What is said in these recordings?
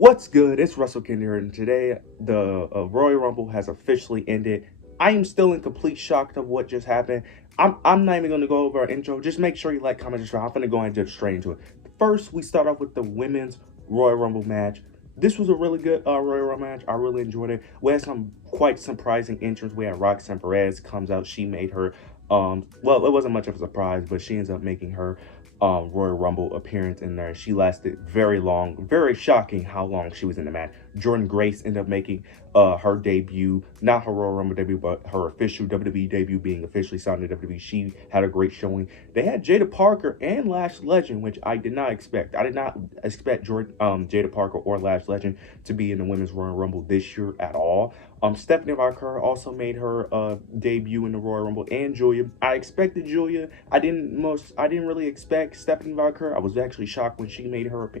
What's good? It's Russell Kinder, and today the Royal Rumble has officially ended. I am still in complete shock of what just happened. I'm not even going to go over our intro. Just make sure you like, comment, subscribe. I'm going to go ahead and jump straight into it. First, we start off with the women's Royal Rumble match. This was a really good Royal Rumble match. I really enjoyed it. We had some quite surprising entrants. We had Roxanne Perez comes out. She made her well, it wasn't much of a surprise, but she ends up making her Royal Rumble appearance in there. She lasted very long, very shocking how long she was in the match. Jordan Grace ended up making her debut, not her Royal Rumble debut, but her official WWE debut, being officially signed to WWE. She had a great showing. They had Jada Parker and Lash Legend, which I did not expect. I did not expect Jada Parker or Lash Legend to be in the Women's Royal Rumble this year at all. Stephanie Valkyrie also made her debut in the Royal Rumble, and Julia. I expected Julia. I didn't really expect Stephanie Valkyrie. I was actually shocked when she made her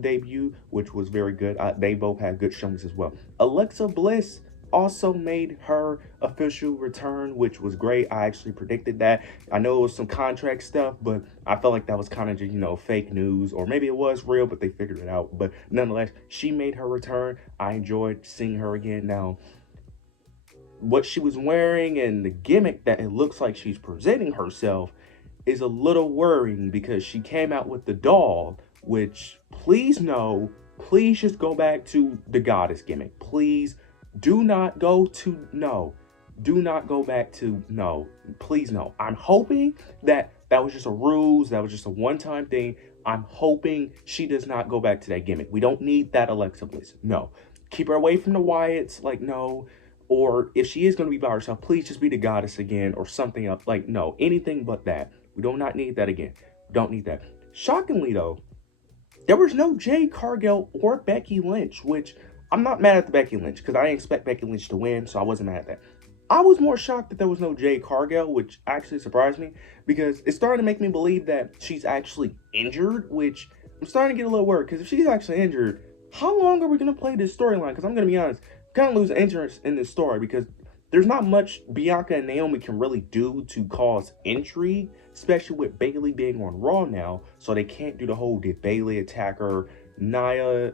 debut, which was very good. They both had good showings as well. Alexa Bliss also made her official return, which was great. I actually predicted that. I know it was some contract stuff, but I felt like that was kind of just, fake news, or maybe it was real, but they figured it out. But nonetheless, she made her return. I enjoyed seeing her again. Now, what she was wearing and the gimmick that it looks like she's presenting herself is a little worrying, because she came out with the doll, which, please just go back to the goddess gimmick. Please do not go back to no. Please, no. I'm hoping that was just a ruse. That was just a one-time thing. I'm hoping she does not go back to that gimmick. We don't need that Alexa Bliss. No. Keep her away from the Wyatts. Like, no. Or if she is going to be by herself, please just be the goddess again, or something else. Like, no. Anything but that. We do not need that again. Don't need that. Shockingly, though, there was no Jade Cargill or Becky Lynch, which I'm not mad at the Becky Lynch, because I didn't expect Becky Lynch to win, so I wasn't mad at that. I was more shocked that there was no Jade Cargill, which actually surprised me, because it's starting to make me believe that she's actually injured, which I'm starting to get a little worried, because if she's actually injured, how long are we going to play this storyline? Because I'm going to be honest, I'm kind of losing interest in this story, because there's not much Bianca and Naomi can really do to cause intrigue, especially with Bayley being on Raw now, so they can't do the whole did Bayley attack her. Nia's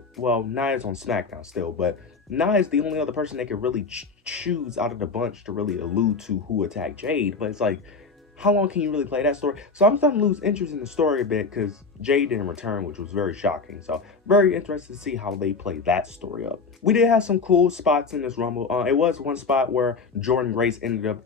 on SmackDown still, but Nia's the only other person they could really choose out of the bunch to really allude to who attacked Jade. But it's like, how long can you really play that story? So I'm starting to lose interest in the story a bit, because Jade didn't return, which was very shocking. So very interested to see how they play that story up. We did have some cool spots in this Rumble. It was one spot where Jordan Grace ended up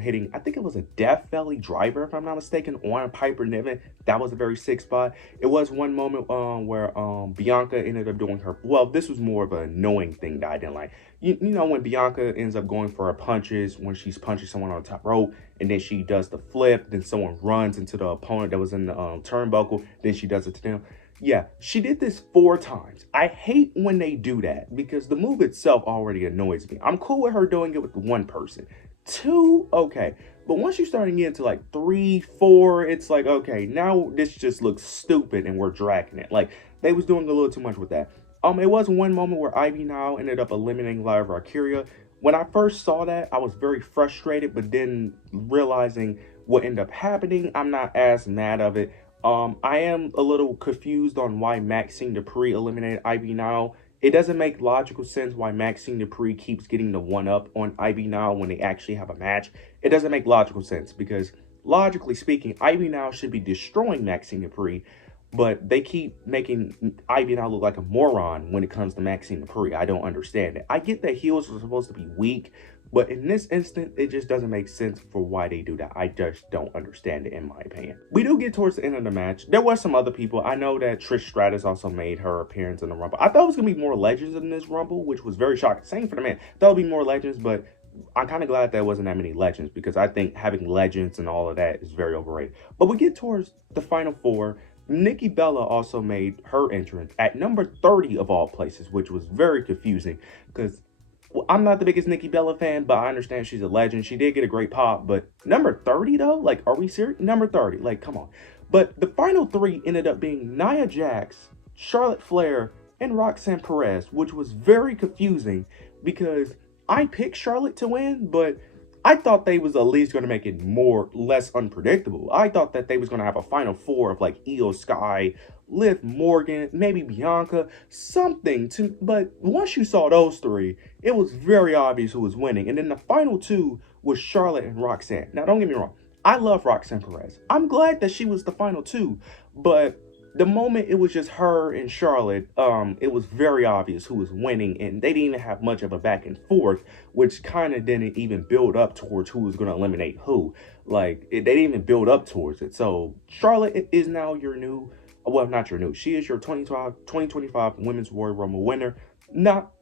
hitting, I think it was a Death Valley driver, if I'm not mistaken, on Piper Niven. That was a very sick spot. It was one moment where Bianca ended up doing her, well, this was more of an annoying thing that I didn't like. You know, when Bianca ends up going for her punches, when she's punching someone on the top rope, and then she does the flip, then someone runs into the opponent that was in the turnbuckle, then she does it to them. Yeah, she did this 4 times. I hate when they do that, because the move itself already annoys me. I'm cool with her doing it with one person. 2, okay. But once you start getting into like 3, 4, it's like, okay, now this just looks stupid and we're dragging it. Like, they was doing a little too much with that. It was one moment where Ivy now ended up eliminating Lyra Valkyria. When I first saw that, I was very frustrated, but then realizing what ended up happening, I'm not as mad of it. I am a little confused on why Maxine Dupree eliminated Ivy now. It doesn't make logical sense why Maxine Dupree keeps getting the one-up on Ivy now when they actually have a match. It doesn't make logical sense, because logically speaking, Ivy now should be destroying Maxine Dupree, but they keep making Ivy now look like a moron when it comes to Maxine Dupree. I don't understand it. I get that heels are supposed to be weak, but in this instant, it just doesn't make sense for why they do that. I just don't understand it, in my opinion. We do get towards the end of the match. There were some other people. I know that Trish Stratus also made her appearance in the Rumble. I thought it was going to be more legends in this Rumble, which was very shocking. Same for the man. I thought it would be more legends, but I'm kind of glad there wasn't that many legends, because I think having legends and all of that is very overrated. But we get towards the final 4. Nikki Bella also made her entrance at number 30 of all places, which was very confusing, because I'm not the biggest Nikki Bella fan, but I understand she's a legend. She did get a great pop, but number 30 though? Like, are we serious? Number 30, like, come on. But the final 3 ended up being Nia Jax, Charlotte Flair, and Roxanne Perez, which was very confusing, because I picked Charlotte to win, but I thought they was at least going to make it less unpredictable. I thought that they was going to have a final 4 of like Io Sky, Liv Morgan, maybe Bianca, something to. But once you saw those three, it was very obvious who was winning. And then the final two was Charlotte and Roxanne. Now, don't get me wrong, I love Roxanne Perez. I'm glad that she was the final two, but the moment it was just her and Charlotte, it was very obvious who was winning, and they didn't even have much of a back and forth, which kind of didn't even build up towards who was going to eliminate who. They didn't even build up towards it. So Charlotte is now your new, well, not your new. She is your 2025 Women's Royal Rumble winner. Not,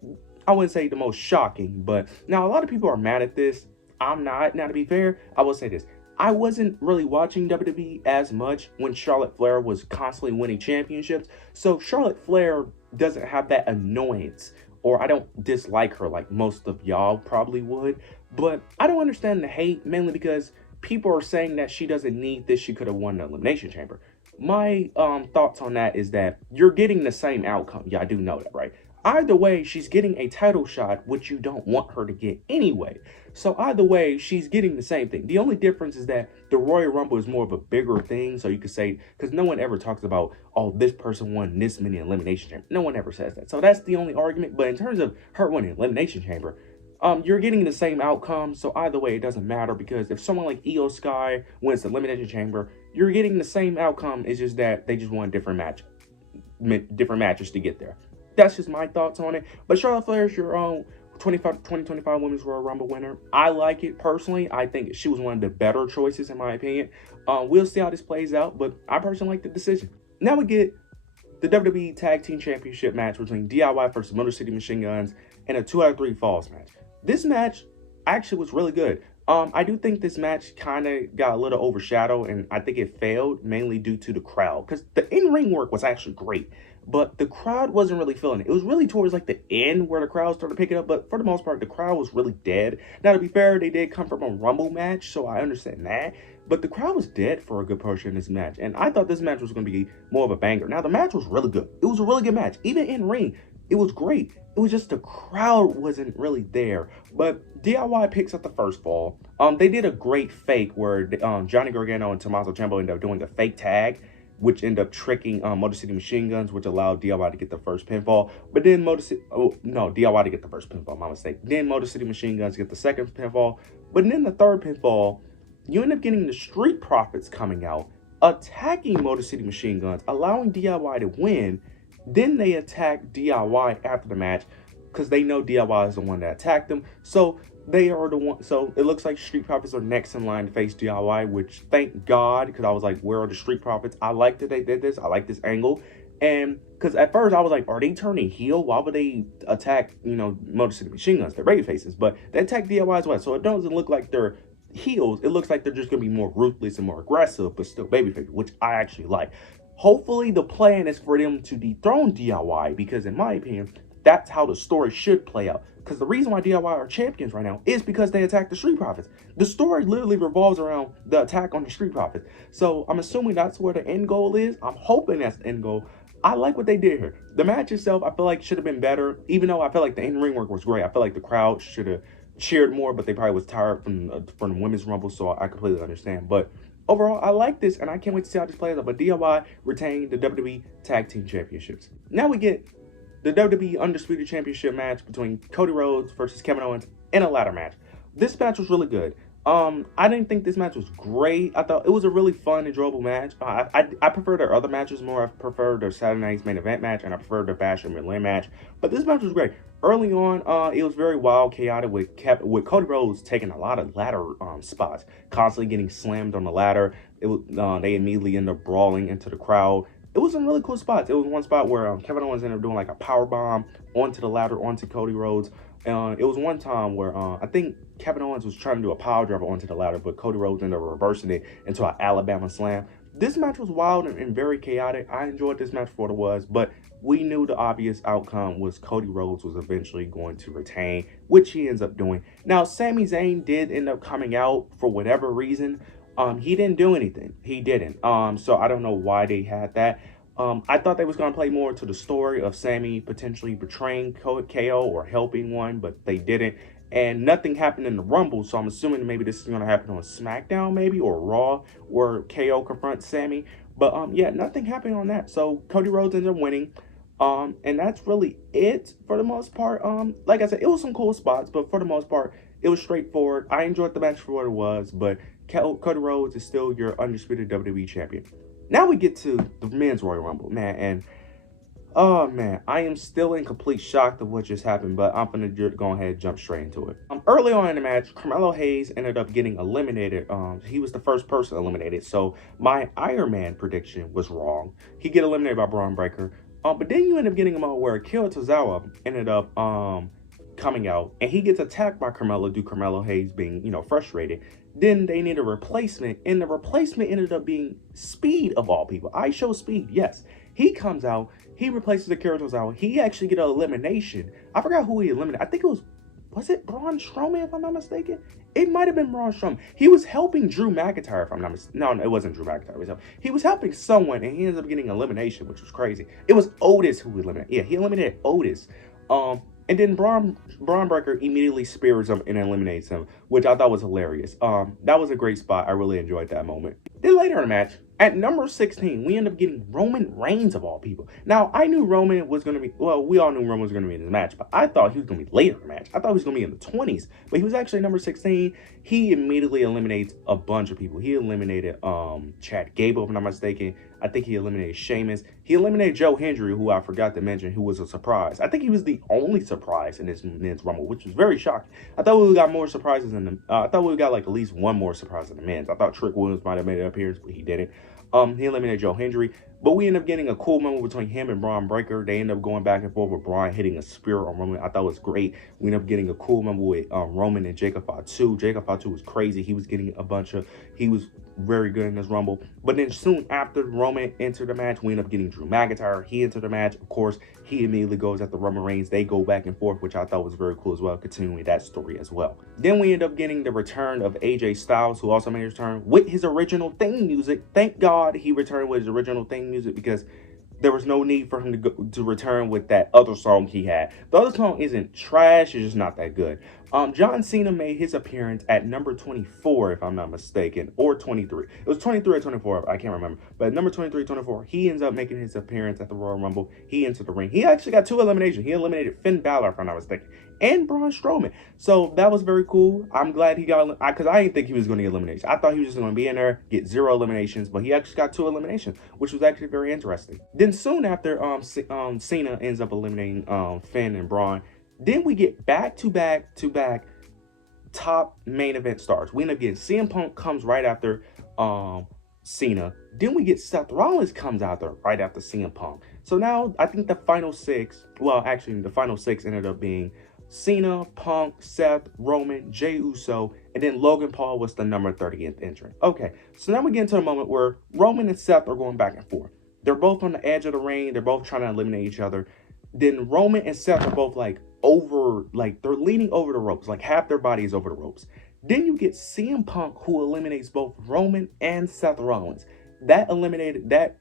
I wouldn't say the most shocking, but now a lot of people are mad at this. I'm not. Now, to be fair, I will say this. I wasn't really watching WWE as much when Charlotte Flair was constantly winning championships. So Charlotte Flair doesn't have that annoyance, or I don't dislike her like most of y'all probably would. But I don't understand the hate, mainly because people are saying that she doesn't need this. She could have won the Elimination Chamber. My thoughts on that is that you're getting the same outcome. Yeah, I do know that, right? Either way, she's getting a title shot, which you don't want her to get anyway. So either way, she's getting the same thing. The only difference is that the Royal Rumble is more of a bigger thing. So you could say, because no one ever talks about, oh, this person won this many Elimination Chamber. No one ever says that. So that's the only argument. But in terms of her winning Elimination Chamber, you're getting the same outcome. So either way, it doesn't matter, because if someone like Io Sky wins the Elimination Chamber, you're getting the same outcome. It's just that they just won different matches to get there. That's just my thoughts on it. But Charlotte Flair is your own 2025 Women's Royal Rumble winner. I like it personally. I think she was one of the better choices in my opinion. We'll see how this plays out, but I personally like the decision. Now we get the WWE Tag Team Championship match between DIY versus Motor City Machine Guns in a 2 out of 3 falls match. This match actually was really good. I do think this match kind of got a little overshadowed, and I think it failed mainly due to the crowd, because the in-ring work was actually great, but the crowd wasn't really feeling it. It was really towards like the end where the crowd started picking up, but for the most part, the crowd was really dead. Now, to be fair, they did come from a Rumble match, so I understand that, but the crowd was dead for a good portion of this match, and I thought this match was going to be more of a banger. Now, the match was really good. It was a really good match. Even in ring, it was great. It was just the crowd wasn't really there. But DIY picks up the first fall. They did a great fake where Johnny Gargano and Tommaso Ciampa ended up doing a fake tag, which ended up tricking Motor City Machine Guns, which allowed DIY to get the first pinfall. But then DIY to get the first pinfall, my mistake. Then Motor City Machine Guns get the second pinfall. But then the third pinfall, you end up getting the Street Profits coming out, attacking Motor City Machine Guns, allowing DIY to win. Then they attack DIY after the match because they know DIY is the one that attacked them. So they are the one. So it looks like Street Profits are next in line to face DIY, which thank God, because I was like, where are the Street Profits? I like that they did this. I like this angle. And because at first I was like, are they turning heel? Why would they attack, Motor City Machine Guns? They're baby faces, but they attack DIY as well. So it doesn't look like they're heels. It looks like they're just going to be more ruthless and more aggressive, but still baby faces, which I actually like. Hopefully the plan is for them to dethrone DIY, because in my opinion, that's how the story should play out. Because the reason why DIY are champions right now is because they attacked the Street Profits. The story literally revolves around the attack on the Street Profits. So I'm assuming that's where the end goal is. I'm hoping that's the end goal. I like what they did here. The match itself, I feel like should have been better. Even though I feel like the in-ring work was great. I feel like the crowd should have cheered more, but they probably was tired from the Women's Rumble, so I completely understand. But overall, I like this, and I can't wait to see how this plays out. But DIY retained the WWE Tag Team Championships. Now we get the WWE Undisputed Championship match between Cody Rhodes versus Kevin Owens in a ladder match. This match was really good. I didn't think this match was great. I thought it was a really fun, enjoyable match. I prefer their other matches more. I prefer their Saturday Night's Main Event match, and I prefer their Bash and Berlin match. But this match was great. Early on, it was very wild, chaotic, with Cody Rhodes taking a lot of ladder spots, constantly getting slammed on the ladder. They immediately end up brawling into the crowd. It was some really cool spots. It was one spot where Kevin Owens ended up doing like a power bomb onto the ladder, onto Cody Rhodes. It was one time where I think Kevin Owens was trying to do a power driver onto the ladder, but Cody Rhodes ended up reversing it into an Alabama slam. This match was wild and very chaotic. I enjoyed this match for what it was, but we knew the obvious outcome was Cody Rhodes was eventually going to retain, which he ends up doing. Now, Sami Zayn did end up coming out for whatever reason. He didn't do anything. He didn't. So I don't know why they had that. I thought they was going to play more to the story of Sami potentially betraying KO or helping one, but they didn't. And nothing happened in the Rumble, so I'm assuming maybe this is going to happen on SmackDown maybe, or Raw, where KO confronts Sami. But yeah, nothing happened on that. So Cody Rhodes ended up winning. And that's really it for the most part. Like I said, it was some cool spots, but for the most part, it was straightforward. I enjoyed the match for what it was, but Cody Rhodes is still your undisputed WWE champion. Now we get to the men's Royal Rumble, man, and oh man, I am still in complete shock of what just happened, but I'm gonna go ahead and jump straight into it. Early on in the match, Carmelo Hayes ended up getting eliminated. He was the first person eliminated, so my Iron Man prediction was wrong. He get eliminated by Braun Breaker. But then you end up getting a moment where Akira Tozawa ended up coming out, and he gets attacked by Carmelo due to Carmelo Hayes being, frustrated. Then they need a replacement, and the replacement ended up being Speed of all people. I show Speed, yes. He comes out, he replaces Akira Tozawa. He actually get an elimination. I forgot who he eliminated. I think it was it Braun Strowman, if I'm not mistaken? It might have been Braun Strowman. He was helping Drew McIntyre, if I'm not mistaken. No, it wasn't Drew McIntyre. He was helping someone, and he ends up getting elimination, which was crazy. It was Otis who eliminated. Yeah, he eliminated Otis. And then Braun Breaker immediately spears him and eliminates him, which I thought was hilarious. That was a great spot. I really enjoyed that moment. Then later in the match, at number 16, we end up getting Roman Reigns of all people. Now, I knew Roman was going to be, well, we all knew Roman was going to be in this match, but I thought he was going to be later in the match. I thought he was going to be in the 20s, but he was actually number 16. He immediately eliminates a bunch of people. He eliminated Chad Gable, if I'm not mistaken. I think he eliminated Sheamus. He eliminated Joe Hendry, who I forgot to mention, who was a surprise. I think he was the only surprise in this men's Rumble, which was very shocking. I thought we got more surprises in the, I thought we got like at least one more surprise in the men's. I thought Trick Williams might have made an appearance, but he didn't. He eliminated Joe Hendry, but we end up getting a cool moment between him and Braun Breaker. They end up going back and forth with Braun hitting a spear on Roman. I thought it was great. We end up getting a cool moment with Roman and Jacob Fatu. Jacob Fatu was crazy. He was getting he was very good in this Rumble. But then soon after Roman entered the match, we end up getting Drew McIntyre. He entered the match. Of course, he immediately goes after Roman Reigns. They go back and forth, which I thought was very cool as well, continuing that story as well. Then we end up getting the return of AJ Styles, who also made his return with his original theme music. Thank God he returned with his original theme music, because there was no need for him to return with that other song he had. The other song isn't trash, it's just not that good. John Cena made his appearance at number 24, if I'm not mistaken, or 23. It was 23 or 24, I can't remember. But number 23, 24, he ends up making his appearance at the Royal Rumble. He entered the ring. He actually got 2 eliminations. He eliminated Finn Balor, if I'm not mistaken, and Braun Strowman. So that was very cool. I'm glad he got, because I didn't think he was going to get eliminations. I thought he was just going to be in there, get 0 eliminations, but he actually got 2 eliminations, which was actually very interesting. Then soon after, Cena ends up eliminating Finn and Braun. Then we get back-to-back top main event stars. We end up getting CM Punk comes right after Cena. Then we get Seth Rollins comes out there right after CM Punk. So now I think the final 6, well, actually the final 6 ended up being Cena, Punk, Seth, Roman, Jey Uso, and then Logan Paul was the number 30th entrant. Okay, so now we get into a moment where Roman and Seth are going back and forth. They're both on the edge of the ring. They're both trying to eliminate each other. Then Roman and Seth are both they're leaning over the ropes, like half their body is over the ropes. Then you get CM Punk, who eliminates both Roman and Seth Rollins. That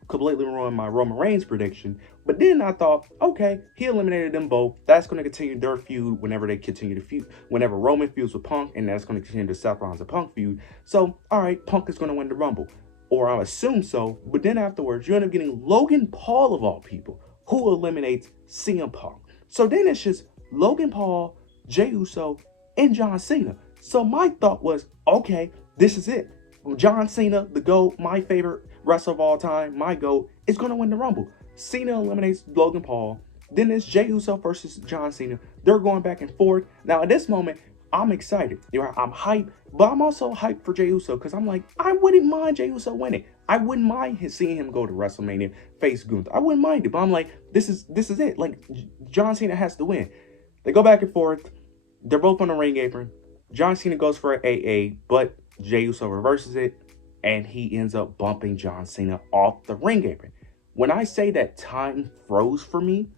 completely ruined my Roman Reigns prediction. But then I thought, okay, he eliminated them both. That's going to continue their feud whenever they continue to feud. Whenever Roman feuds with Punk, and that's going to continue the Seth Rollins and Punk feud. So, all right, Punk is going to win the Rumble. Or I assume so. But then afterwards, you end up getting Logan Paul, of all people, who eliminates CM Punk. So then it's just Logan Paul, Jey Uso, and John Cena. So my thought was, okay, this is it. John Cena, the GOAT, my favorite wrestler of all time, my GOAT, is going to win the Rumble. Cena eliminates Logan Paul. Then it's Jey Uso versus John Cena. They're going back and forth. Now, at this moment, I'm excited. I'm hyped, but I'm also hyped for Jey Uso, because I'm like, I wouldn't mind Jey Uso winning. I wouldn't mind seeing him go to WrestleMania, face Gunther. I wouldn't mind it, but I'm like, this is it. Like, John Cena has to win. They go back and forth. They're both on the ring apron. John Cena goes for an AA, but Jey Uso reverses it, and he ends up bumping John Cena off the ring apron. When I say that time froze for me,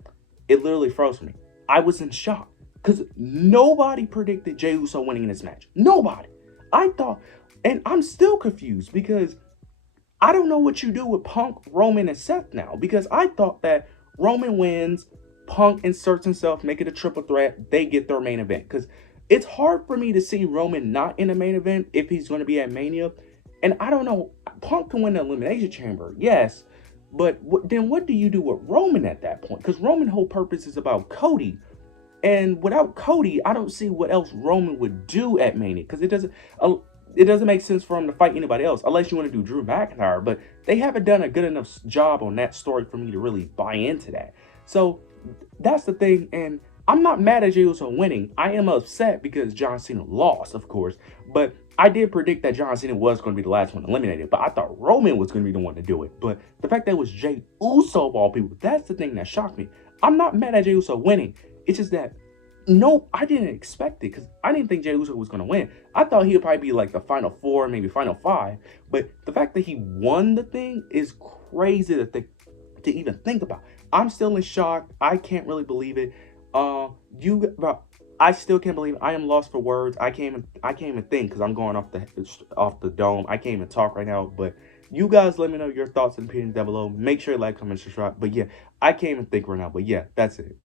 it literally froze for me. I was in shock, because nobody predicted Jey Uso winning this match. Nobody. I thought, and I'm still confused, because I don't know what you do with Punk, Roman, and Seth now, because I thought that Roman wins, Punk inserts himself, make it a triple threat, they get their main event. Because it's hard for me to see Roman not in the main event if he's going to be at Mania. And I don't know, Punk can win the Elimination Chamber, yes, but then what do you do with Roman at that point? Because Roman's whole purpose is about Cody. And without Cody, I don't see what else Roman would do at Mania, because it doesn't make sense for him to fight anybody else unless you want to do Drew McIntyre. But they haven't done a good enough job on that story for me to really buy into that. So that's the thing. And I'm not mad at Jey Uso winning. I am upset because John Cena lost, of course. But I did predict that John Cena was going to be the last one eliminated. But I thought Roman was going to be the one to do it. But the fact that it was Jey Uso of all people, that's the thing that shocked me. I'm not mad at Jey Uso winning. It's just that, no, I didn't expect it because I didn't think Jey Uso was going to win. I thought he would probably be like the final four, maybe final five. But the fact that he won the thing is crazy to even think about. I'm still in shock. I can't really believe it. I still can't believe it. I am lost for words. I can't even think because I'm going off the dome. I can't even talk right now. But you guys, let me know your thoughts and opinions down below. Make sure you like, comment, subscribe. But yeah, I can't even think right now. But yeah, that's it.